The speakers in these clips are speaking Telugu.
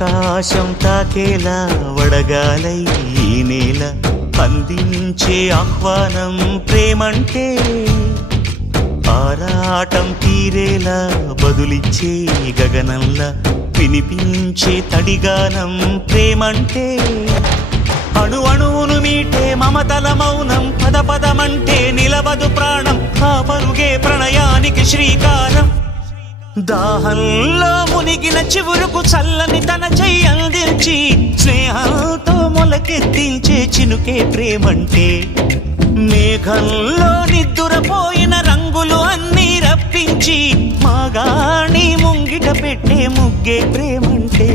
ఆకాశం తాకేలా వడగాలై ఈ నేల అందించే ఆహ్వానం ప్రేమంటే ఆరాటం తీరేలా బదులిచ్చే గగనంలా వినిపించే తడిగానం ప్రేమంటే అణు అణువును మీటే మమతల మౌనం పద పదమంటే నిలవదు ప్రాణం ఆ పరుగే ప్రణయానికి శ్రీకారం దాహంలో మునిగిన చివురుకు చల్లని తన చెయ్యి అందించి స్నేహంతో మొలకెత్తించే చినుకే ప్రేమంటే మేఘంలో నిద్దురపోయిన రంగులు అన్నీ రప్పించి మాగాణి ముంగిట పెట్టే ముగ్గే ప్రేమంటే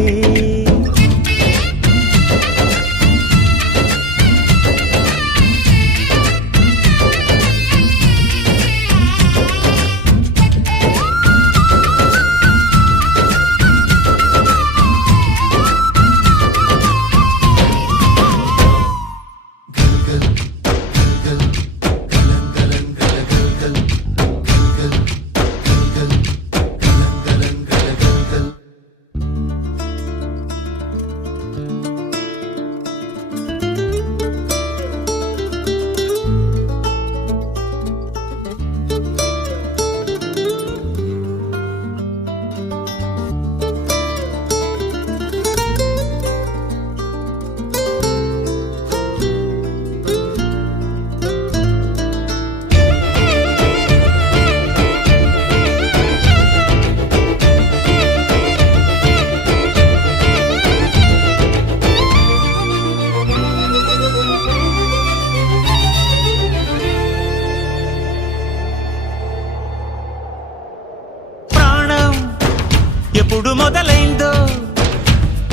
ఎప్పుడు మొదలైందో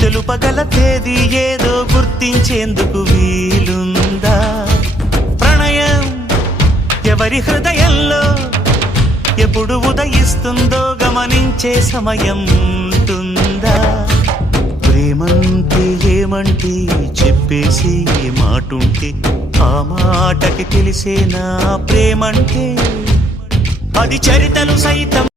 తెలుపగల తేదీ ఏదో గుర్తించేందుకు వీలుందా ప్రణయం ఎవరి హృదయంలో ఎప్పుడు ఉదయిస్తుందో గమనించే సమయం ఉంటుందా ప్రేమంటే ఏమంటే చెప్పేసి మాటుంటే ఆ మాటకి తెలిసేనా ప్రేమంటే అది చరితలు సైతం